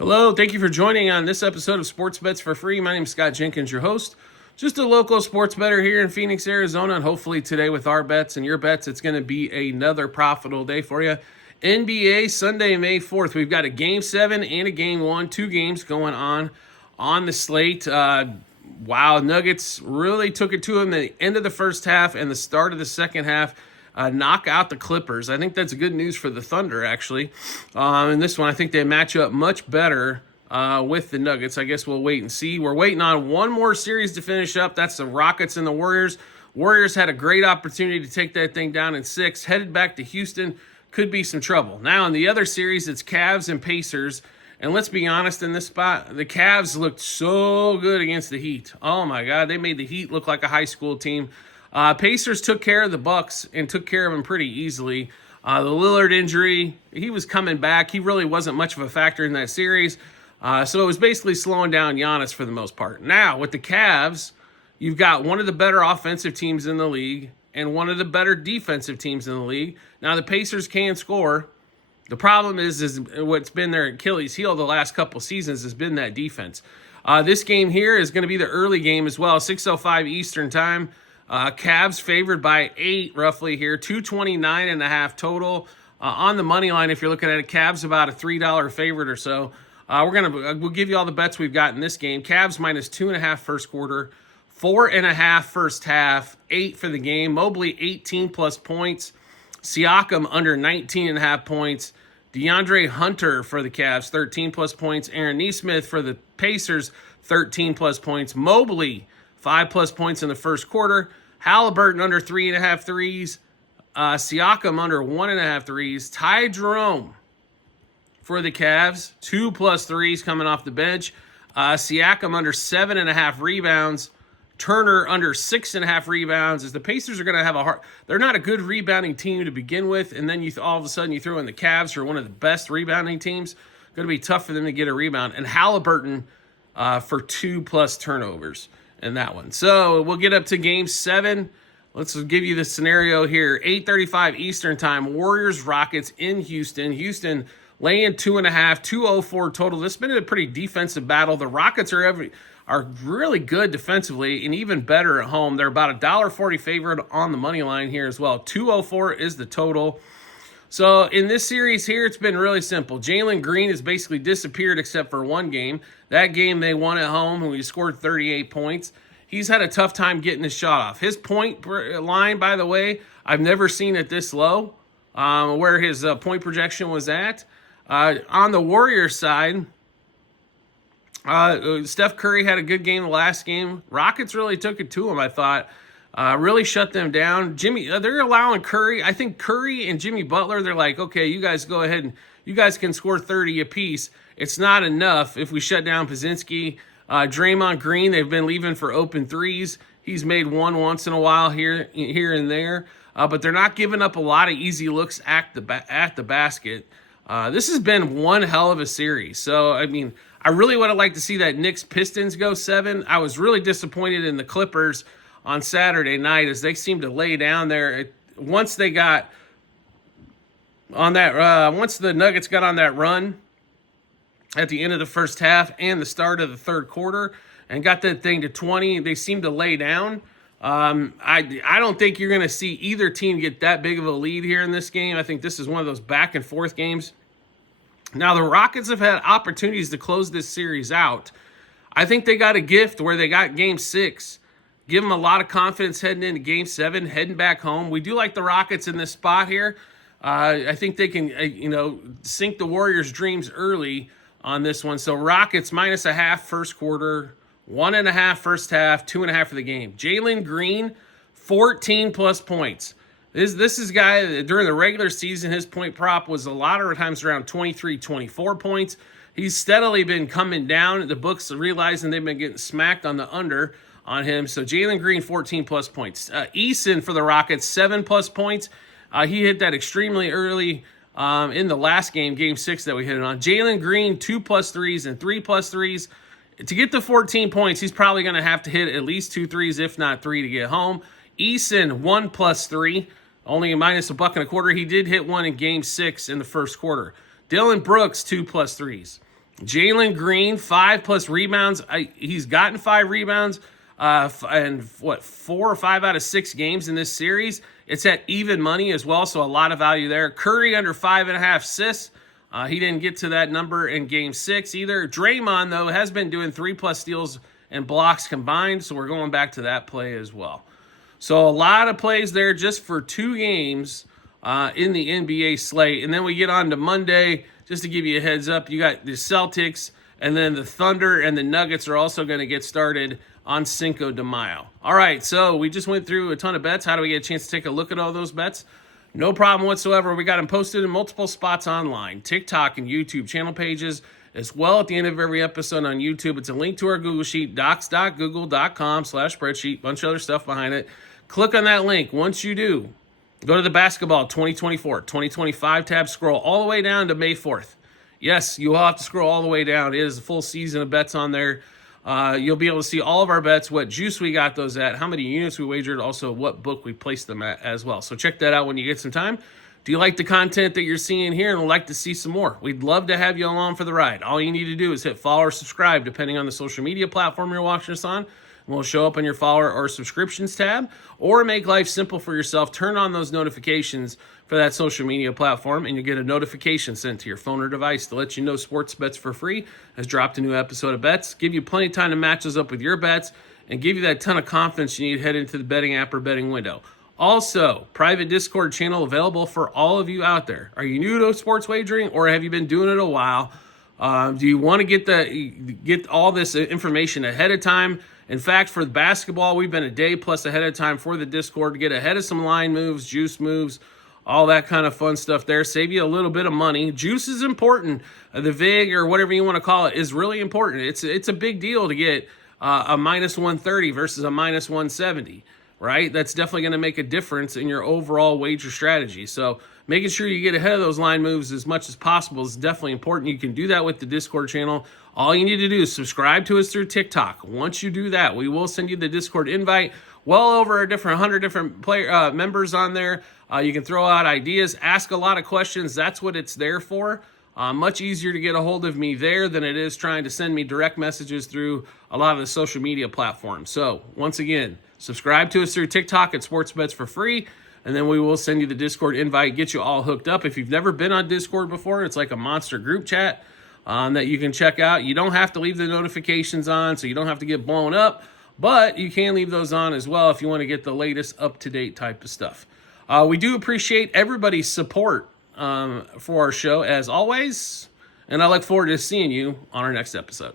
Hello, thank you for joining on this episode of Sports Bets for Free. My name is Scott Jenkins, your host. Just a local sports bettor here in Phoenix, Arizona, and hopefully today with our bets and your bets, it's going to be another profitable day for you. NBA Sunday, May 4th. We've got a Game 7 and a Game 1, two games going on the slate. Nuggets really took it to them at the end of the first half and the start of the second half. Knock out the Clippers. I think that's good news for the Thunder, actually. In this one, I think they match up much better with the Nuggets. I guess we'll wait and see. We're waiting on one more series to finish up. That's the Rockets and the Warriors. Warriors had a great opportunity to take that thing down in 6. Headed back to Houston. Could be some trouble. Now, in the other series, it's Cavs and Pacers. And let's be honest, in this spot, the Cavs looked so good against the Heat. Oh, my God. They made the Heat look like a high school team. Pacers took care of the Bucks and took care of them pretty easily. The Lillard injury, he was coming back. He really wasn't much of a factor in that series. So it was basically slowing down Giannis for the most part. Now, with the Cavs, you've got one of the better offensive teams in the league and one of the better defensive teams in the league. Now, the Pacers can score. The problem is what's been their Achilles heel the last couple seasons has been that defense. This game here is going to be the early game as well, 6:05 Eastern time. Cavs favored by 8 roughly here, 229.5 total. On the money line, if you're looking at it, Cavs about a $3 favorite or so. We'll give you all the bets we've got in this game. Cavs minus 2.5 first quarter, 4.5 first half, 8 for the game. Mobley 18 plus points. Siakam under 19.5 points. DeAndre Hunter for the Cavs, 13 plus points. Aaron Nesmith for the Pacers, 13 plus points. Mobley, 5 plus points in the first quarter. Halliburton under 3.5 threes. Siakam under 1.5 threes. Ty Jerome for the Cavs, 2 plus threes coming off the bench. Siakam under 7.5 rebounds. Turner under 6.5 rebounds. As the Pacers are going to have they're not a good rebounding team to begin with, and then all of a sudden you throw in the Cavs, who are one of the best rebounding teams. Going to be tough for them to get a rebound. And Halliburton for 2 plus turnovers in that one. So we'll get up to Game 7. Let's give you the scenario here. 8:35 Eastern time. Warriors Rockets in Houston. Houston laying 2.5, 204 total. This has been a pretty defensive battle. The Rockets are really good defensively and even better at home. They're about $1.40 favorite on the money line here as well. 204 is the total. So in this series here, it's been really simple. Jalen Green has basically disappeared except for one game. That game they won at home and we scored 38 points. He's had a tough time getting his shot off. His point line, by the way, I've never seen it this low, where his point projection was at. On the Warriors side, Steph Curry had a good game the last game. Rockets really took it to him, I thought. Really shut them down. They're allowing Curry. I think Curry and Jimmy Butler, they're like, okay, you guys go ahead and you guys can score 30 apiece. It's not enough if we shut down Pozinski. Draymond Green, they've been leaving for open threes. He's made one once in a while here and there. But they're not giving up a lot of easy looks at the basket. This has been one hell of a series. So, I mean, I really would have liked to see that Knicks-Pistons go 7. I was really disappointed in the Clippers on Saturday night as they seemed to lay down there. Once the Nuggets got on that run at the end of the first half and the start of the third quarter and got that thing to 20, they seemed to lay down. I don't think you're going to see either team get that big of a lead here in this game. I think this is one of those back and forth games. Now, the Rockets have had opportunities to close this series out. I think they got a gift where they got Game 6. Give them a lot of confidence heading into Game 7, heading back home. We do like the Rockets in this spot here. I think they can, sink the Warriors' dreams early on this one. So Rockets minus a half first quarter, 1.5 first half, 2.5 for the game. Jalen Green, 14 plus points. This is a guy that during the regular season, his point prop was a lot of times around 23, 24 points. He's steadily been coming down. The books realizing they've been getting smacked on the under on him. So Jalen Green, 14 plus points. Eason for the Rockets, 7 plus points. He hit that extremely early in the last game, Game 6 that we hit it on. Jalen Green, 2 plus threes and 3 plus threes. To get to 14 points, he's probably going to have to hit at least 2 threes, if not 3, to get home. Eason, 1 plus 3. Only a minus $1.25. He did hit one in Game 6 in the first quarter. Dylan Brooks, 2 plus threes. Jalen Green, 5+ rebounds. He's gotten 5 rebounds and 4 or 5 out of 6 games in this series. It's at even money as well, so a lot of value there. Curry under 5.5 assists. He didn't get to that number in Game 6 either. Draymond, though, has been doing 3+ steals and blocks combined, so we're going back to that play as well. So a lot of plays there just for 2 games in the NBA slate. And then we get on to Monday. Just to give you a heads up, you got the Celtics, and then the Thunder and the Nuggets are also going to get started on Cinco de Mayo. All right, so we just went through a ton of bets. How do we get a chance to take a look at all those bets? No problem whatsoever. We got them posted in multiple spots online, TikTok and YouTube channel pages, as well at the end of every episode on YouTube. It's a link to our Google Sheet, docs.google.com/spreadsheet, bunch of other stuff behind it. Click on that link. Once you do, go to the basketball 2024-2025 tab, scroll all the way down to May 4th. Yes, you will have to scroll all the way down. It is a full season of bets on there. You'll be able to see all of our bets, what juice we got those at, how many units we wagered, also what book we placed them at as well. So check that out when you get some time. Do you like the content that you're seeing here and would like to see some more? We'd love to have you along for the ride. All you need to do is hit follow or subscribe, depending on the social media platform you're watching us on. Will show up on your follower or subscriptions tab, or make life simple for yourself. Turn on those notifications for that social media platform, and you get a notification sent to your phone or device to let you know Sports Bets for Free has dropped a new episode of bets. Give you plenty of time to match those up with your bets and give you that ton of confidence you need to head into the betting app or betting window. Also, private Discord channel available for all of you out there. Are you new to sports wagering, or have you been doing it a while? Do you want to get all this information ahead of time? In fact, for the basketball, we've been a day plus ahead of time for the Discord to get ahead of some line moves, juice moves, all that kind of fun stuff there. Save you a little bit of money. Juice is important. The VIG, or whatever you want to call it, is really important. It's a big deal to get a -130 versus a -170, right? That's definitely going to make a difference in your overall wager strategy. So making sure you get ahead of those line moves as much as possible is definitely important. You can do that with the Discord channel. All you need to do is subscribe to us through TikTok. Once you do that, we will send you the Discord invite. Well over 100 different player members on there. You can throw out ideas, ask a lot of questions. That's what it's there for. Much easier to get a hold of me there than it is trying to send me direct messages through a lot of the social media platforms. So once again, subscribe to us through TikTok at Sports Bets for Free, and then we will send you the Discord invite, get you all hooked up. If you've never been on Discord before, it's like a monster group chat that you can check out. You don't have to leave the notifications on, so you don't have to get blown up, but you can leave those on as well if you want to get the latest up-to-date type of stuff. We do appreciate everybody's support for our show, as always, and I look forward to seeing you on our next episode.